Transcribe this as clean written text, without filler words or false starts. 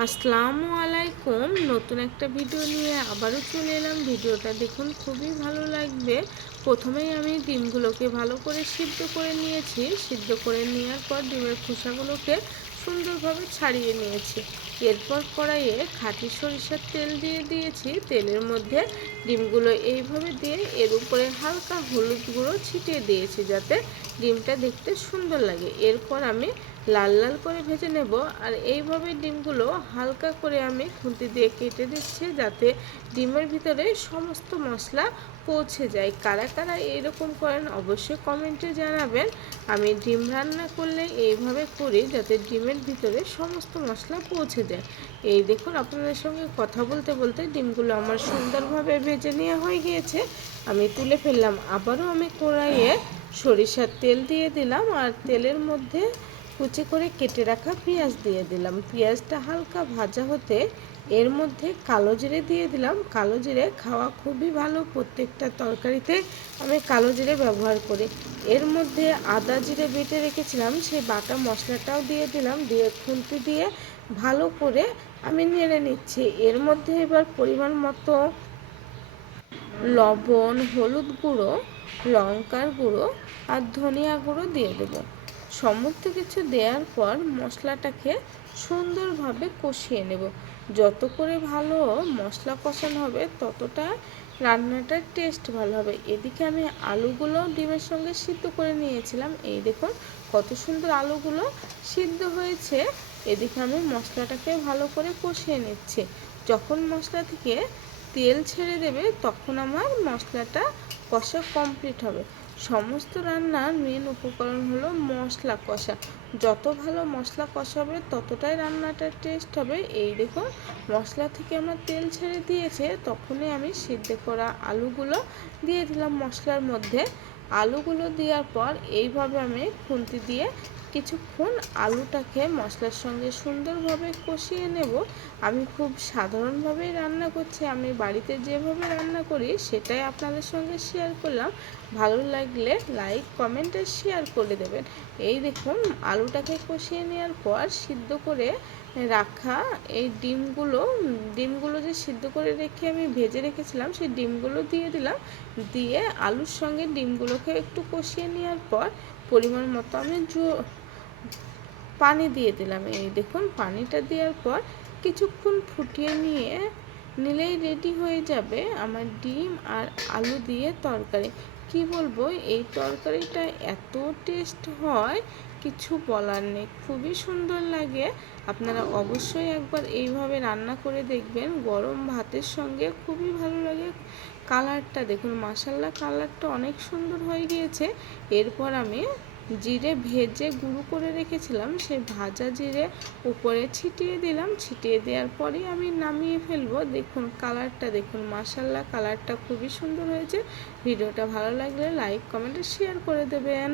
আসসালামু আলাইকুম। নতুন একটা ভিডিও নিয়ে আবারও চলে এলাম। ভিডিওটা দেখুন, খুবই ভালো লাগবে। প্রথমেই আমি ডিমগুলোকে ভালো করে সিদ্ধ করে নিয়েছি। সিদ্ধ করে নেওয়ার পর ডিমের খোসাগুলোকে সুন্দরভাবে ছাড়িয়ে নিয়েছি। এরপর কড়াইয়ে খাঁটি সরিষার তেল দিয়ে দিয়েছি। তেলের মধ্যে ডিমগুলো এইভাবে দিয়ে এর উপরে হালকা হলুদ গুঁড়ো ছিটিয়ে দিয়েছি, যাতে ডিমটা দেখতে সুন্দর লাগে। এরপর আমি লাল লাল করে ভেজে নেব। আর এইভাবে ডিমগুলো হালকা করে আমি খুন্তি দিয়ে কেটে দিচ্ছি, যাতে ডিমের ভিতরে সমস্ত মশলা পৌঁছে যায়। কারা কারা এরকম করেন অবশ্যই কমেন্টে জানাবেন। আমি ডিম রান্না করলে এইভাবে করি, যাতে ডিমের ভিতরে সমস্ত মশলা পৌঁছে যায়। এই দেখুন, আপনাদের সঙ্গে কথা বলতে বলতে ডিমগুলো আমার সুন্দরভাবে ভেজে নেওয়া হয়ে গিয়েছে। আমি তুলে ফেললাম। আবারও আমি কড়াইয়ে সরিষার তেল দিয়ে দিলাম, আর তেলের মধ্যে কুচি করে কেটে রাখা পেঁয়াজ দিয়ে দিলাম। পেঁয়াজটা হালকা ভাজা হতে এর মধ্যে কালো জিরে দিয়ে দিলাম। কালো জিরে খাওয়া খুবই ভালো, প্রত্যেকটা তরকারিতে আমি কালো জিরে ব্যবহার করি। এর মধ্যে আদা জিরে বেটে রেখেছিলাম, সেই বাটা মশলাটাও দিয়ে দিলাম। দিয়ে খুন্তি দিয়ে ভালো করে আমি নেড়ে নিচ্ছি। এর মধ্যে এবার পরিমাণ মতো লবণ, হলুদ গুঁড়ো, লঙ্কার গুঁড়ো আর ধনিয়া গুঁড়ো দিয়ে দেবো। সমস্ত কিছু দেওয়ার পর মশলাটাকে সুন্দরভাবে কষিয়ে নেব। যত করে ভালো মশলা কষানো হবে, ততটা রান্নাটার টেস্ট ভালো হবে। এদিকে আমি আলুগুলো ডিমের সঙ্গে সিদ্ধ করে নিয়েছিলাম। এই দেখুন কত সুন্দর আলুগুলো সিদ্ধ হয়েছে। এদিকে আমি মশলাটাকে ভালো করে কষিয়ে নিচ্ছি। যখন মশলা থেকে তেল ছেড়ে দেবে, তখন আমার মশলাটা কষা কমপ্লিট হবে। সমস্ত রান্নার মেন উপকরণ হলো মশলা কষা। যত ভালো মশলা কষাবে, ততটাই রান্নাটার টেস্ট হবে। এই দেখুন, মশলা থেকে আমার তেল ছেড়ে দিয়েছে, তখনই আমি সিদ্ধ করা আলুগুলো দিয়ে দিলাম মশলার মধ্যে। আলুগুলো দেওয়ার পর এইভাবে আমি খুন্তি দিয়ে কিছুক্ষণ আলুটাকে মশলার সঙ্গে সুন্দরভাবে কষিয়ে নেব। আমি খুব সাধারণভাবেই রান্না করছি। আমি বাড়িতে যেভাবে রান্না করি সেটাই আপনাদের সঙ্গে শেয়ার করলাম। ভালো লাগলে লাইক, কমেন্ট আর শেয়ার করে দেবেন। এই দেখুন, আলুটাকে কষিয়ে নেওয়ার পর সিদ্ধ করে রাখা এই ডিমগুলো যে সিদ্ধ করে রেখে আমি ভেজে রেখেছিলাম, সেই ডিমগুলো দিয়ে দিলাম। দিয়ে আলুর সঙ্গে ডিমগুলোকে একটু কষিয়ে নেওয়ার পর পরিমাণ মতো আমি পানি দিয়ে দিলাম। এই দেখুন, পানিটা দেওয়ার পর কিছুক্ষণ ফুটিয়ে নিলেই রেডি হয়ে যাবে আমার ডিম আর আলু দিয়ে তরকারি। কি বলবো, এই তরকারিটা এত টেস্ট হয়, কিছু বলার নেই, খুবই সুন্দর লাগে। আপনারা অবশ্যই একবার এইভাবে রান্না করে দেখবেন। গরম ভাতের সঙ্গে খুবই ভালো লাগে। কালারটা দেখুন, মাশাআল্লাহ, কালারটা অনেক সুন্দর হয়ে গিয়েছে। এরপর আমি জিরে ভেজে গুঁড়ো করে রেখেছিলাম, সেই ভাজা জিরে উপরে ছিটিয়ে দিলাম। ছিটিয়ে দেওয়ার পরেই আমি নামিয়ে ফেলবো। দেখুন কালারটা, দেখুন মাশাআল্লাহ, কালারটা খুবই সুন্দর হয়েছে। ভিডিওটা ভালো লাগলে লাইক, কমেন্ট, শেয়ার করে দেবেন।